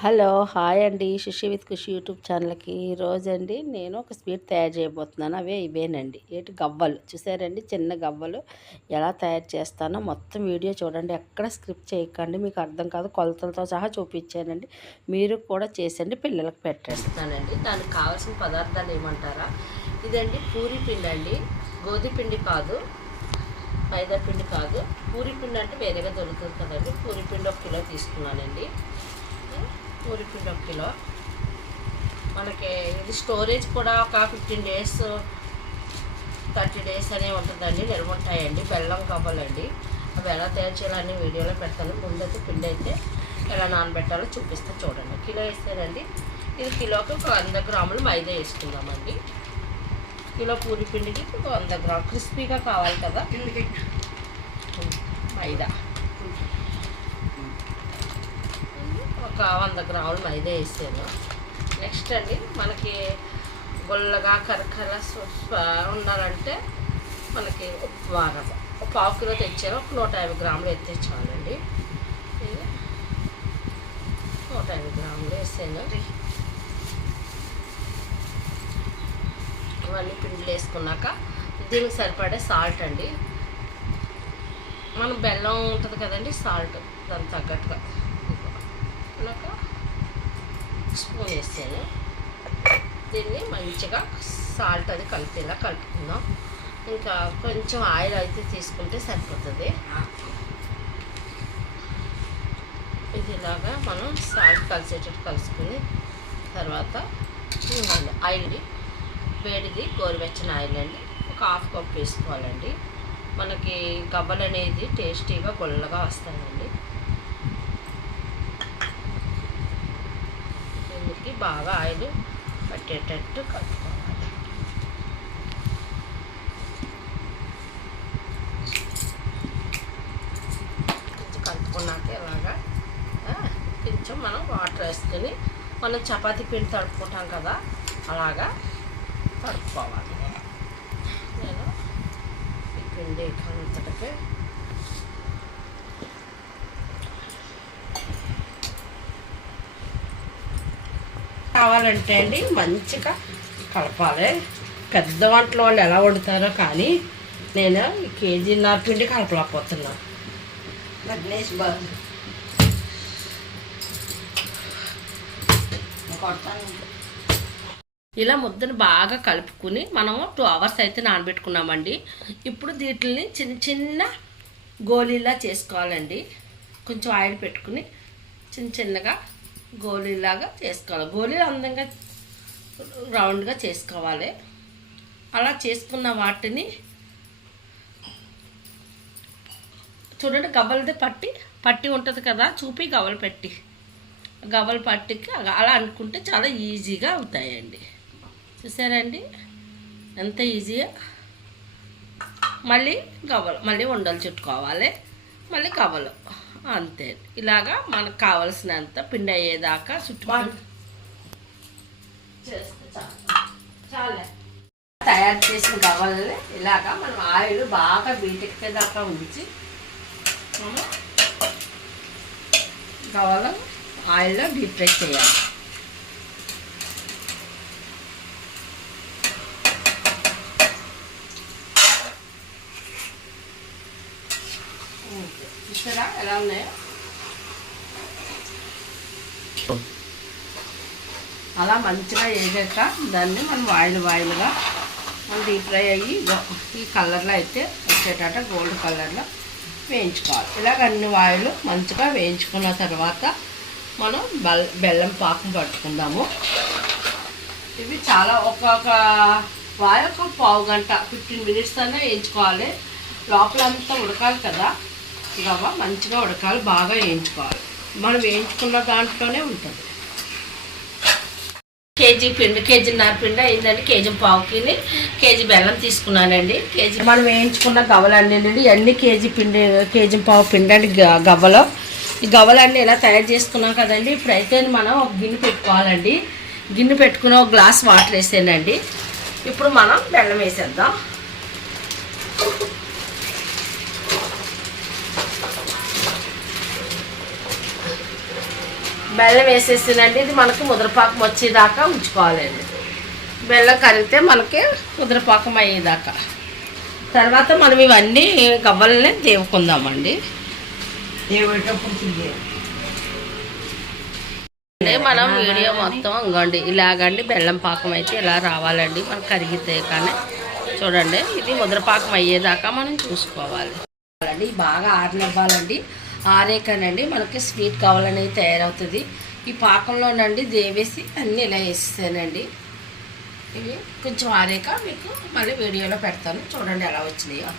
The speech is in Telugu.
హలో హాయ్ అండి శుషి విత్ ఖుషి యూట్యూబ్ ఛానల్కి ఈరోజండి నేను ఒక స్వీట్ తయారు చేయబోతున్నాను. ఇవేనండి గవ్వలు చూసారండి, చిన్న గవ్వలు ఎలా తయారు చేస్తానో మొత్తం వీడియో చూడండి, ఎక్కడ స్క్రిప్ట్ చేయకండి, మీకు అర్థం కాదు, కొలతలతో సహా చూపించానండి. మీరు కూడా చేసండి, పిల్లలకు పెట్టేస్తానండి. దానికి కావాల్సిన పదార్థాలు ఏమంటారా, ఇదండి పూరి పిండి అండి, గోధుమ పిండి కాదు, మైదా పిండి కాదు. పూరి పిండి అంటే వేరేగా దొరుకుతుంది కదండి. పూరి పిండి 1 కిలో తీసుకున్నానండి. పూరి పిండి 1 కిలో. మనకి ఇది స్టోరేజ్ కూడా ఒక 15 డేస్ 30 డేస్ అనే ఉంటుందండి, నిల్వ ఉంటాయండి. బెల్లం గవ్వలండి, అవి ఎలా తయారు చేయాలని వీడియోలో పెడతాను. ముందైతే పిండి అయితే ఎలా నానబెట్టాలో చూపిస్తే చూడండి. కిలో వేస్తేనండి, ఇది కిలోకి ఒక 100 గ్రాములు మైదా వేసుకుందామండి. కిలో పూరి పిండికి ఒక 100 గ్రాములు క్రిస్పీగా కావాలి కదా మైదా. ఒక 100 గ్రాములు మైదా వేసాను. నెక్స్ట్ అండి, మనకి గొల్లగా కరకర ఉండాలంటే మనకి ఉప్మా రవ్వ ఒక 1/2 కిలో తెచ్చాను. ఒక 150 గ్రాములు ఎత్తే చాలండి. 150 గ్రాములు వేసాను. ఇవన్నీ పిండిలు వేసుకున్నాక దీనికి సరిపడే సాల్ట్ అండి. మనం బెల్లం ఉంటుంది కదండి, సాల్ట్ దానికి తగ్గట్టుగా ఒక స్పూన్ వేసాను. దీన్ని మంచిగా సాల్ట్ అది కలిపేలా కలుపుకుందాం. ఇంకా కొంచెం ఆయిల్ అయితే తీసుకుంటే సరిపోతుంది. ఇది ఇలాగా మనం సాల్ట్ కలిసేటట్టు కలుసుకుని తర్వాత ఆయిల్ వేడిది గోరువెచ్చని ఆయిల్ అండి ఒక 1/2 కప్ వేసుకోవాలండి. మనకి గవ్వలు అనేది టేస్టీగా గొల్లగా వస్తాయండి. దీనికి బాగా ఆయిల్ పట్టేటట్టు కలుపుకోవాలి. కొంచెం కలుపుకున్నాక ఇలాగా కొంచెం మనం వాటర్ వేసుకొని మనం చపాతీ పిండి తడుపుకుంటాం కదా, అలాగా తడుపుకోవాలి. నేను ఈ పిండి అంతటికి కావాలంటే అండి మంచిగా కలపాలి. పెద్ద వంటల వాళ్ళు ఎలా వండుతారో కానీ నేను కేజీన్నర పిండి కలపలేకపోతున్నాను. ఇలా ముద్దను బాగా కలుపుకుని మనము 2 అవర్స్ అయితే నానబెట్టుకున్నామండి. ఇప్పుడు వీటిని చిన్న చిన్న గోళీలా చేసుకోవాలండి. కొంచెం ఆయిల్ పెట్టుకుని చిన్న చిన్నగా గోళీలాగా చేసుకోవాలి. గోళీలు అందంగా రౌండ్గా చేసుకోవాలి. అలా చేసుకున్న వాటిని చూడండి, గవ్వలది పట్టి ఉంటుంది కదా, చూపి గవ్వలు పట్టికి అలా అనుకుంటే చాలా ఈజీగా అవుతాయండి. చూసారండి ఎంత ఈజీగా. మళ్ళీ ఉండలు చుట్టుకోవాలి, మళ్ళీ గవ్వలు అంతే. ఇలాగా మనకు కావలసినంత పిండి అయ్యేదాకా చుట్టుకోవాలి. చాలా తయారు చేసిన గవ్వలని ఇలాగా మనం ఆయిల్ బాగా వీటెక్కేదాకా ఉంచి గవ్వలు ఆయిల్లో డీప్ ఫ్రై చేయాలి. చూసారా ఎలా ఉన్నాయో, అలా మంచిగా వేగాక దాన్ని మనం ఆయిల్గా మనం డీప్ ఫ్రై అయ్యి ఈ కలర్లో అయితే వచ్చేటట్టు గోల్డ్ కలర్లో వేయించుకోవాలి. ఇలాగ అన్ని ఆయిల్ మంచిగా వేయించుకున్న తర్వాత మనం బెల్లం పాకం పట్టుకుందాము. ఇవి చాలా ఒక్కొక్క వాయి ఒక పావు గంట 15 మినిట్స్ అనే వేయించుకోవాలి. లోపలంతా ఉడకాలి కదా, గవ్వ మంచిగా ఉడకాలి, బాగా వేయించుకోవాలి. మనం వేయించుకున్న దాంట్లోనే ఉంటుంది. కేజీన్నర పిండి అయిందండి. కేజీ పావుకి కేజీ బెల్లం తీసుకున్నానండి. మనం వేయించుకున్న గవ్వలన్నీ అన్ని కేజీ పావు పిండి అండి గవ్వలో. ఈ గవ్వలన్నీ ఇలా తయారు చేసుకున్నాం కదండి. ఇప్పుడైతే మనం ఒక గిన్నె పెట్టుకోవాలండి. గిన్నె పెట్టుకుని ఒక గ్లాస్ వాటర్ వేసానండి. ఇప్పుడు మనం బెల్లం వేసేద్దాం. బెల్లం వేసేసినండి. ఇది మనకి ముద్రపాకం వచ్చేదాకా ఉంచుకోవాలండి. బెల్లం కరిగితే మనకి ముద్రపాకం అయ్యేదాకా. తర్వాత మనం ఇవన్నీ గవ్వలనే దేవుకుందామండి. మనం వీడియో మొత్తం ఇంకోండి ఇలాగండి బెల్లం పాకం అయితే ఇలా రావాలండి. మనకు కరిగితే కానీ చూడండి ఇది ముద్రపాకం అయ్యేదాకా మనం చూసుకోవాలి. బాగా ఆరనివ్వాలండి. ఆరేకానండి మనకి స్వీట్ కావాలనేది తయారవుతుంది. ఈ పాకంలోనండి దేవేసి అన్నీ ఇలా వేసేసానండి. ఇవి కొంచెం ఆరేక మీకు మళ్ళీ వీడియోలో పెడతాను. చూడండి ఎలా వచ్చినాయో.